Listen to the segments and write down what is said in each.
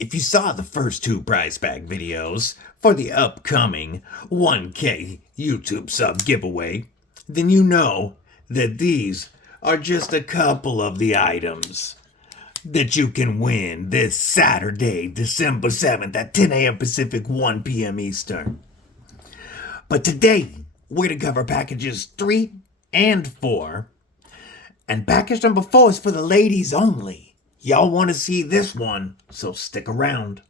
If you saw the first two prize pack videos for the upcoming 1K YouTube sub giveaway, then you know that these are just a couple of the items that you can win this Saturday, December 7th at 10 a.m. Pacific, 1 p.m. Eastern. But today, we're going to cover packages 3 and 4. And package number 4 is for the ladies only. Y'all want to see this one, so stick around.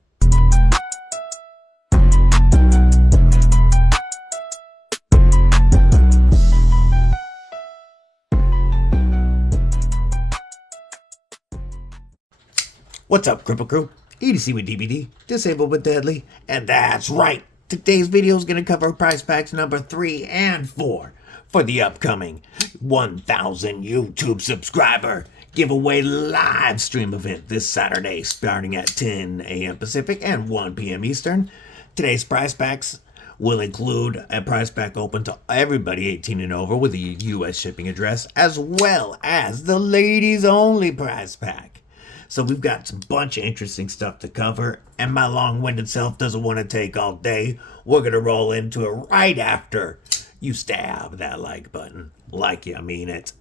What's up, Cripple Crew? EDC with DBD, Disabled but Deadly, and that's right. Today's video is going to cover prize packs number 3 and 4 for the upcoming 1,000 YouTube subscriber giveaway live stream event this Saturday starting at 10 a.m. Pacific and 1 p.m. Eastern. Today's prize packs will include a prize pack open to everybody 18 and over with a U.S. shipping address, as well as the ladies only prize pack. So we've got a bunch of interesting stuff to cover, and my long-winded self doesn't want to take all day. We're going to roll into it right after you stab that like button, like you mean it,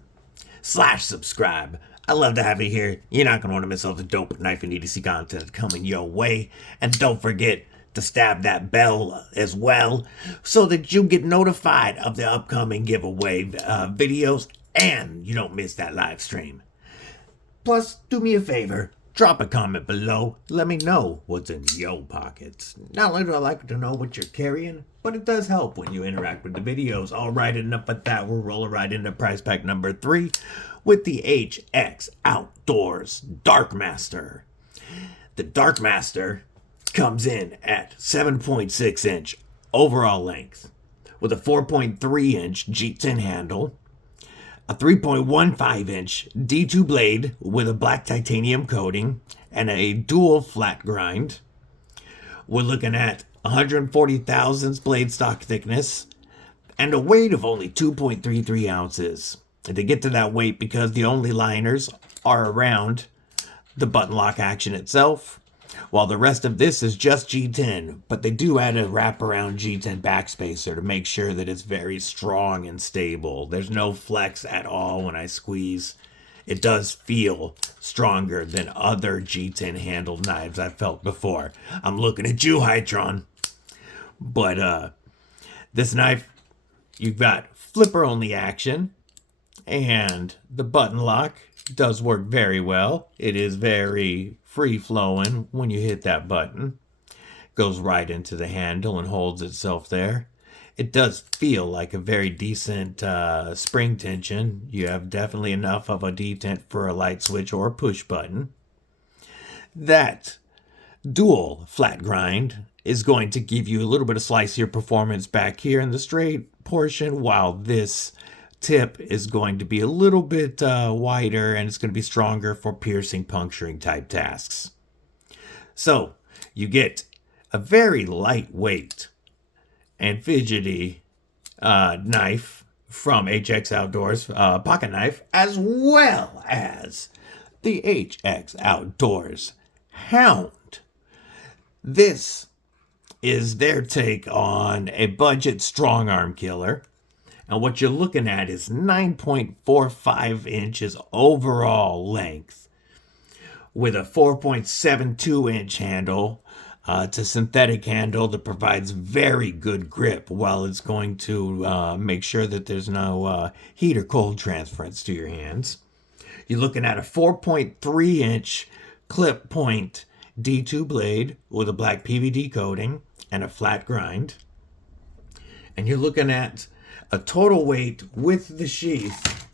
/subscribe. I love to have you here. You're not going to want to miss all the dope knife and EDC content coming your way. And don't forget to stab that bell as well so that you get notified of the upcoming giveaway videos and you don't miss that live stream. Plus, do me a favor, drop a comment below. Let me know what's in your pockets. Not only do I like to know what you're carrying, but it does help when you interact with the videos. All right, enough of that. We're rolling right into prize pack number 3 with the HX Outdoors Darkmaster. The Darkmaster comes in at 7.6 inch overall length with a 4.3 inch G10 handle, a 3.15 inch D2 blade with a black titanium coating, and a dual flat grind. We're looking at 140 thousandths blade stock thickness and a weight of only 2.33 ounces. And to get to that weight, because the only liners are around the button lock action itself, while the rest of this is just G10, but they do add a wraparound G10 backspacer to make sure that it's very strong and stable. There's no flex at all when I squeeze. It does feel stronger than other G10 handled knives I've felt before. I'm looking at you, Hytron. But this knife, you've got flipper only action, and the button lock does work very well. It is very free-flowing when you hit that button. Goes right into the handle and holds itself there. It does feel like a very decent spring tension. You have definitely enough of a detent for a light switch or a push button. That dual flat grind is going to give you a little bit of slicier performance back here in the straight portion, while this tip is going to be a little bit wider, and it's going to be stronger for piercing, puncturing type tasks. So you get a very lightweight and fidgety knife from HX Outdoors pocket knife, as well as the HX Outdoors Hound. This is their take on a budget strong arm killer. And what you're looking at is 9.45 inches overall length with a 4.72 inch handle. It's a synthetic handle that provides very good grip, while it's going to make sure that there's no heat or cold transference to your hands. You're looking at a 4.3 inch clip point D2 blade with a black PVD coating and a flat grind. And you're looking at a total weight with the sheath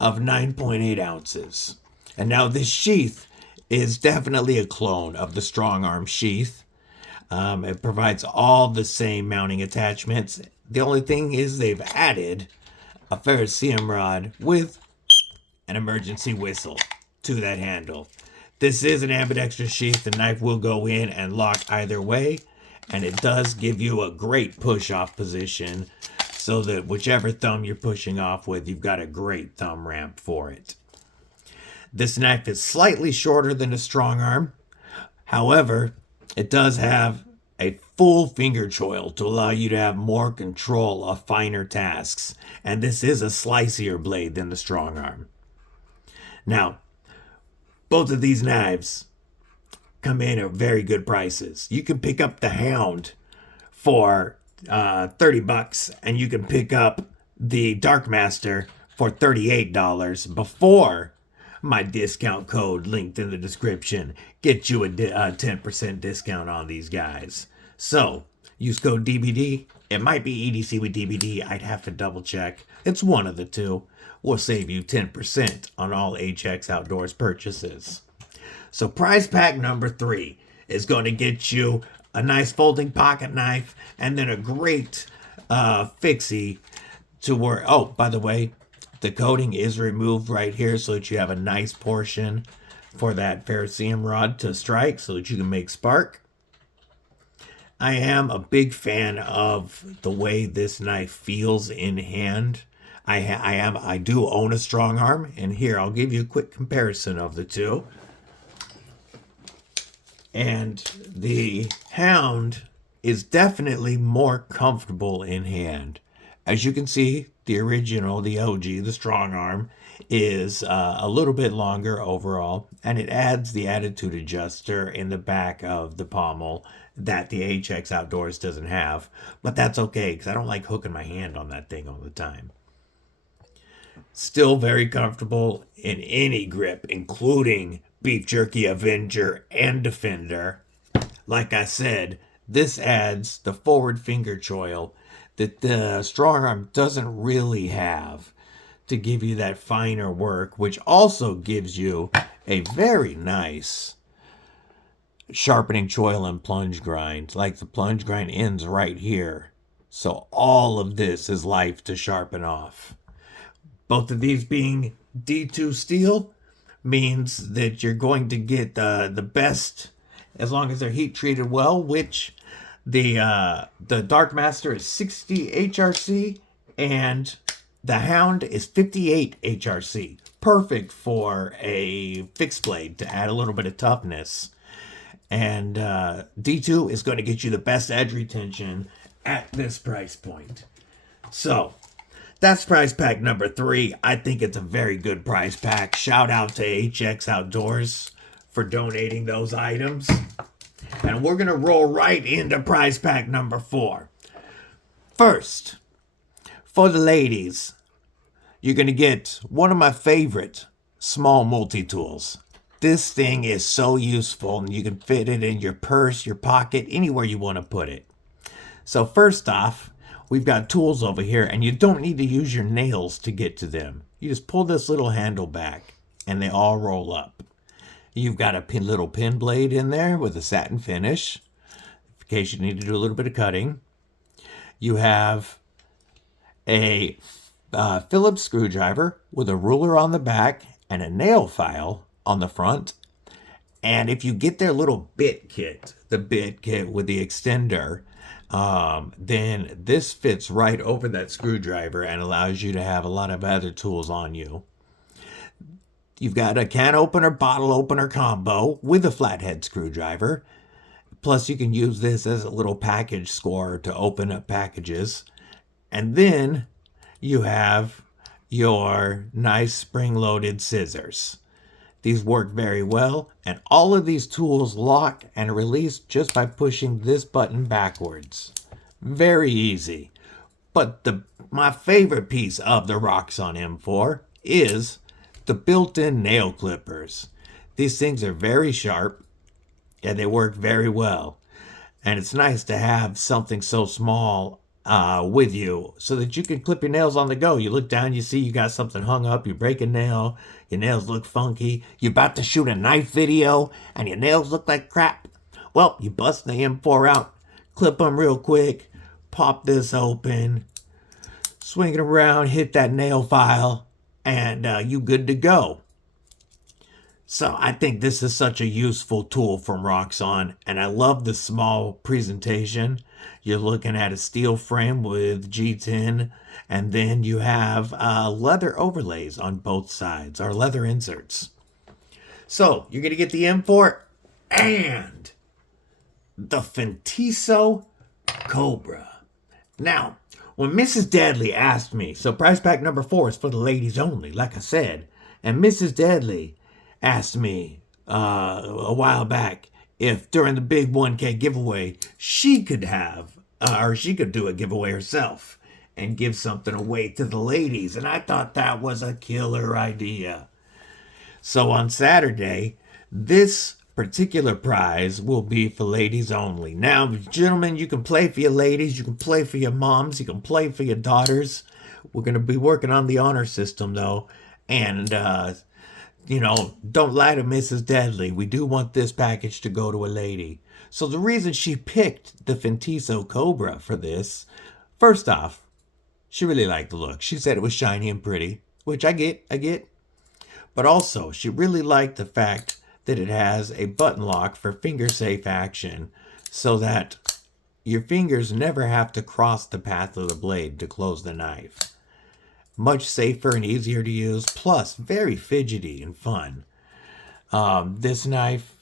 of 9.8 ounces. And now this sheath is definitely a clone of the strong arm sheath. It provides all the same mounting attachments. The only thing is they've added a ferrocerium rod with an emergency whistle to that handle. This is an ambidextrous sheath. The knife will go in and lock either way, and it does give you a great push-off position so that whichever thumb you're pushing off with, you've got a great thumb ramp for it. This knife is slightly shorter than a strong arm, However, it does have a full finger choil to allow you to have more control of finer tasks, and this is a slicier blade than the strong arm. Now, both of these knives come in at very good prices. You can pick up the Hound for $30, and you can pick up the Darkmaster for $38 before my discount code linked in the description. Get you a 10% discount on these guys. So use code DBD. It might be EDC with DBD. I'd have to double check. It's one of the two. We'll save you 10% on all HX Outdoors purchases. So prize pack number 3 is going to get you a nice folding pocket knife and then a great fixie to work. Oh, by the way, the coating is removed right here so that you have a nice portion for that ferrocerium rod to strike so that you can make spark. I am a big fan of the way this knife feels in hand. I do own a strong arm, and here I'll give you a quick comparison of the two. And the Hound is definitely more comfortable in hand. As you can see, the original, the OG, the strong arm, is a little bit longer overall, and it adds the attitude adjuster in the back of the pommel that the HX Outdoors doesn't have. But that's okay, because I don't like hooking my hand on that thing all the time. Still very comfortable in any grip, including Beef Jerky, Avenger, and Defender. Like I said, this adds the forward finger choil that the strong arm doesn't really have to give you that finer work, which also gives you a very nice sharpening choil and plunge grind. Like the plunge grind ends right here. So all of this is life to sharpen off. Both of these being D2 steel means that you're going to get the best as long as they're heat treated well, which the Darkmaster is 60 HRC and the Hound is 58 HRC. Perfect for a fixed blade to add a little bit of toughness. And D2 is going to get you the best edge retention at this price point. So that's prize pack number 3. I think it's a very good prize pack. Shout out to HX Outdoors for donating those items. And we're going to roll right into prize pack number 4. First, for the ladies, you're going to get one of my favorite small multi-tools. This thing is so useful, and you can fit it in your purse, your pocket, anywhere you want to put it. So first off, we've got tools over here, and you don't need to use your nails to get to them. You just pull this little handle back, and they all roll up. You've got a little pin blade in there with a satin finish, in case you need to do a little bit of cutting. You have a Phillips screwdriver with a ruler on the back and a nail file on the front. And if you get their little bit kit, the bit kit with the extender, then this fits right over that screwdriver and allows you to have a lot of other tools on you. You've got a can opener, bottle opener combo with a flathead screwdriver. Plus you can use this as a little package scorer to open up packages. And then you have your nice spring-loaded scissors. These work very well, and all of these tools lock and release just by pushing this button backwards. Very easy. But my favorite piece of the Roxxon M4 is the built-in nail clippers. These things are very sharp, and they work very well. And it's nice to have something so small with you so that you can clip your nails on the go. You look down, you see you got something hung up, you break a nail, your nails look funky, you're about to shoot a knife video, and your nails look like crap. Well, you bust the M4 out, clip them real quick, pop this open, swing it around, hit that nail file, and you good to go. So I think this is such a useful tool from Roxxon, and I love the small presentation. You're looking at a steel frame with G10, and then you have leather overlays on both sides, or leather inserts. So you're going to get the M4 and the Fentiso Cobra. Now, when Mrs. Deadly asked me, so price pack number 4 is for the ladies only, like I said, and Mrs. Deadly asked me a while back if during the big 1K giveaway she could have, or she could do a giveaway herself and give something away to the ladies, and I thought that was a killer idea. So on Saturday, this particular prize will be for ladies only. Now, gentlemen, you can play for your ladies, you can play for your moms, you can play for your daughters. We're going to be working on the honor system, though. And, you know, don't lie to Mrs. Deadly. We do want this package to go to a lady. So the reason she picked the Fentiso Cobra for this, first off, she really liked the look. She said it was shiny and pretty, which I get. But also, she really liked the fact that it has a button lock for finger safe action so that your fingers never have to cross the path of the blade to close the knife. Much safer and easier to use, plus very fidgety and fun. This knife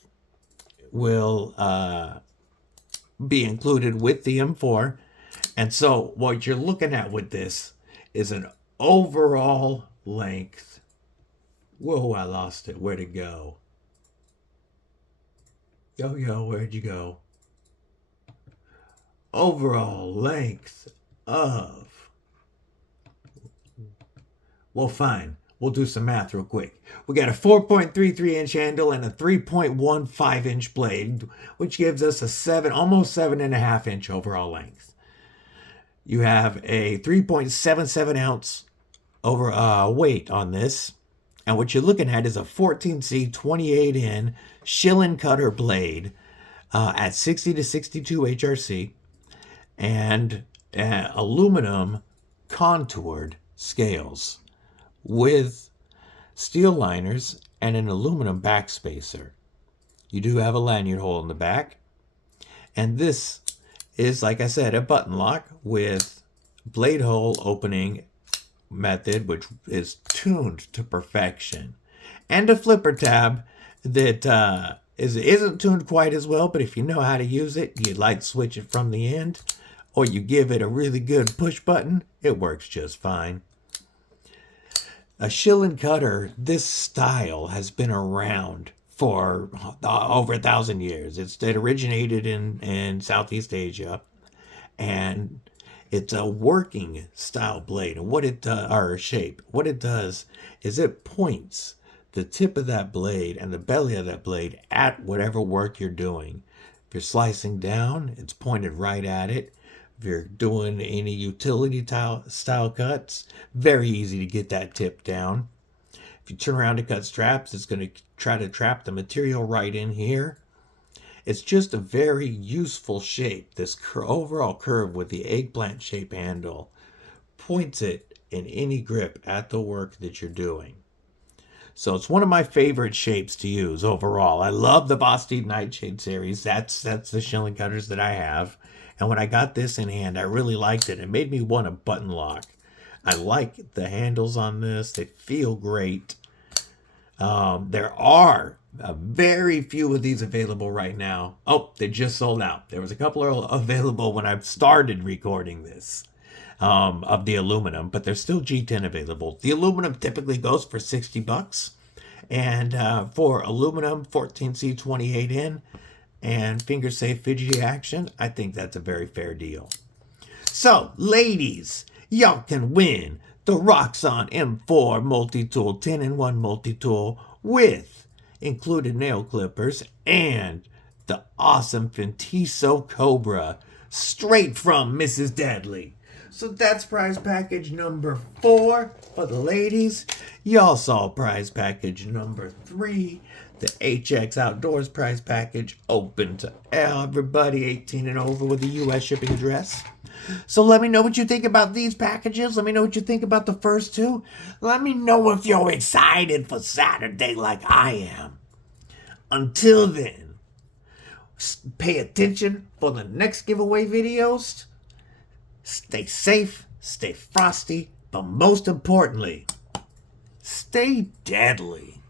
will be included with the M4. And so what you're looking at with this is an overall length. Whoa, I lost it. Where'd it go? Yo, where'd you go? Overall length of... Well, fine. We'll do some math real quick. We got a 4.33 inch handle and a 3.15 inch blade, which gives us a almost 7.5 inch overall length. You have a 3.77 ounce weight on this. And what you're looking at is a 14C 28N shilling cutter blade at 60 to 62 HRC and aluminum contoured scales with steel liners and an aluminum backspacer. You do have a lanyard hole in the back. And this is, like I said, a button lock with blade hole opening method, which is tuned to perfection, and a flipper tab that isn't tuned quite as well, but if you know how to use it, you light switch it from the end, or you give it a really good push button, it works just fine. A shilling cutter, this style has been around for over 1,000 years. It originated in Southeast Asia, and it's a working style blade, and what it does, or shape, what it does is it points the tip of that blade and the belly of that blade at whatever work you're doing. If you're slicing down, it's pointed right at it. If you're doing any utility style cuts, very easy to get that tip down. If you turn around to cut straps, it's going to try to trap the material right in here. It's just a very useful shape. This overall curve with the eggplant shape handle points it in any grip at the work that you're doing. So it's one of my favorite shapes to use overall. I love the Vosteed Nightshade series. That's the shilling cutters that I have. And when I got this in hand, I really liked it. It made me want a button lock. I like the handles on this. They feel great. There are very few of these available right now. Oh, they just sold out. There was a couple available when I started recording this of the aluminum, but there's still G10 available. The aluminum typically goes for $60, and for aluminum 14C 28N and finger safe fidgety action, I think that's a very fair deal. So, ladies, y'all can win the Roxxon M4 multi-tool 10-in-1 multi-tool with included nail clippers and the awesome Fentiso Cobra straight from Mrs. Deadly. So that's prize package number 4 for the ladies. Y'all saw prize package number 3, the HX Outdoors prize package, open to everybody 18 and over with a U.S. shipping address. So let me know what you think about these packages. Let me know what you think about the first 2. Let me know if you're excited for Saturday like I am. Until then, pay attention for the next giveaway videos. Stay safe, stay frosty, but most importantly, stay deadly.